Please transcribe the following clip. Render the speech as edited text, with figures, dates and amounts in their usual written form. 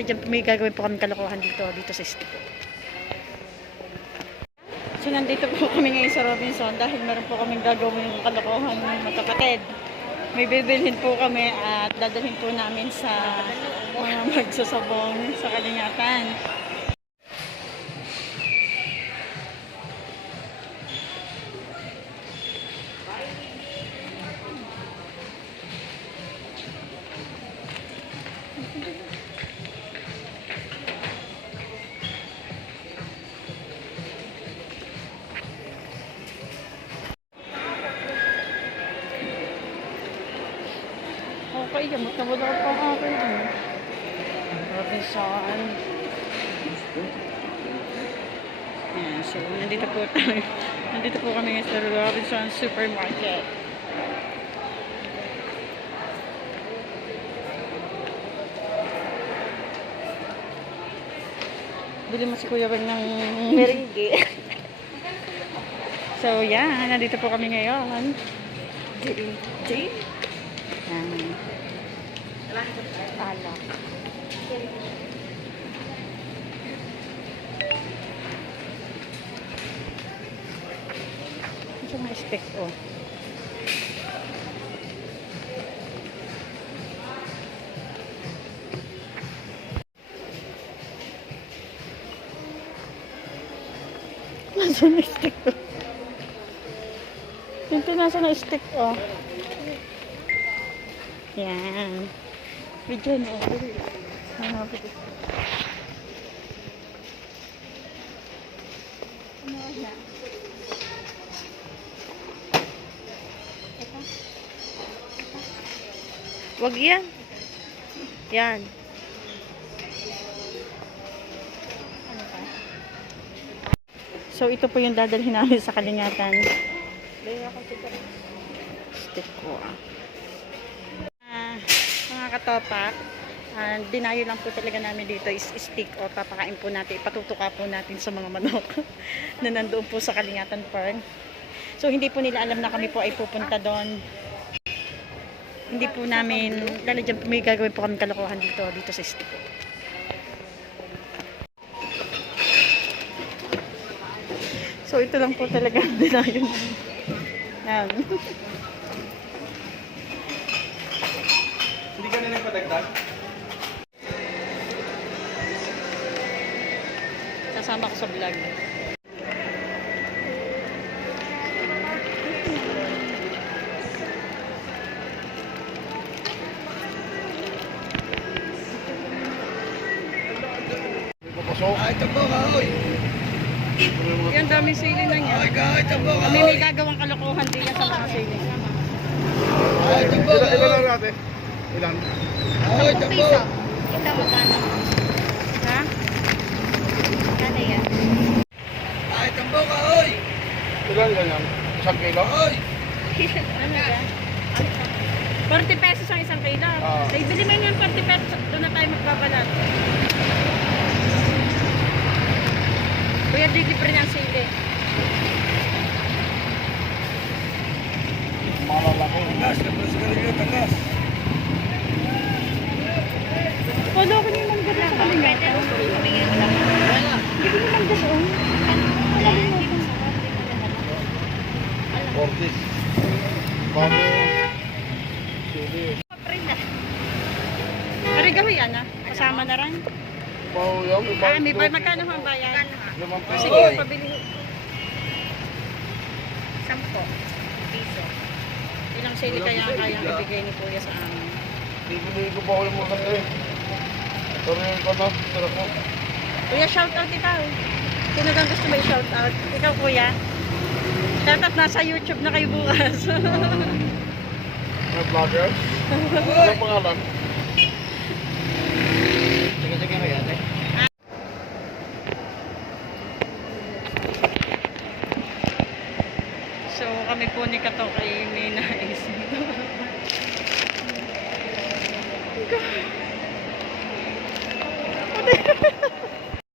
Diyan may gagawin po kami kalokohan dito sa Stick. So nandito po kami ngayon sa Robinson dahil meron po kaming gagawin ng kalokohan ng magkapatid. May bibilhin po kami at dadalhin po namin sa mga magsasabong sa Kalingatan. Okay, gamot na wala pa ang akin. Robinson. Ayan, so nandito po tayo. Nandito po kami ngayon sa Robinson Supermarket. Bili mo si Kuya Ben ng merengue. So, yan. Nandito po kami ngayon. Alak. Ito mga stick, oh. Nasa na stick, oh. Ito nasa na stick, oh. Yan. Video na ako. Ano ba ito? Ano ba? Ito? Wag yan. Yan. Ano pa? So, ito po yung dadalhin namin sa Kalingatan. Stick ko, ah. Katopak, dinayo lang po talaga namin dito is stick o papakain po natin, ipatutuka po natin sa mga manok na nandoon po sa Kalingatan Park. So hindi po nila alam na kami po ay pupunta doon. Hindi po namin, dahil dyan may gagawin po kami kalokohan dito sa stick. So ito lang po talaga dinayo namin. Yan. Hindi ka na nagpadagdag? Kasama ko sa vlog. Kahit ang boka, oy! Yan, daming sili na niya. Kahit ang boka, Kami oy! may gagawang kalokohan din sa mga sili. Kahit ang boka, Ilan oy! lang natin? Ilan? Kahit ang boka! Ito magkano? Ha? Ano yan? Kahit ang boka, oy! Ilan ganyan? 1 kilo? Oy! Ano yan? 40 pesos ang isang kilo. Ay, bili mo yung 40 pesos. Doon na tayo magbabalat. Kuya, dilibre ng sili. Mga lalaki. Tagas, tapos ka rin yung tagas. Pwede ako nyo nang gano'n sa Kalingatan. Wala. Hindi ko naman gano'n. Wala mo ito. 40. Bago. Sili. Pero gawin yan ah. Kasama na rin. Pao yan. May bay. Magkano ang bayan? 5 pesos. Sige, Oy. pabili. 10 piso. Ilang sili kaya ang kayang ibigay ni Kuya sa amin? Bibili ko pa ako yung mga kanta eh. Pero yung ko na. Sarap mo. Kuya, shoutout ikaw. Sino kang gusto may shoutout? Ikaw, Kuya. Shoutout, nasa YouTube na kayo bukas. Mga vlogger. Anong pangalan? Sige kaya, ate. So, kami po ni Katok ay may nais.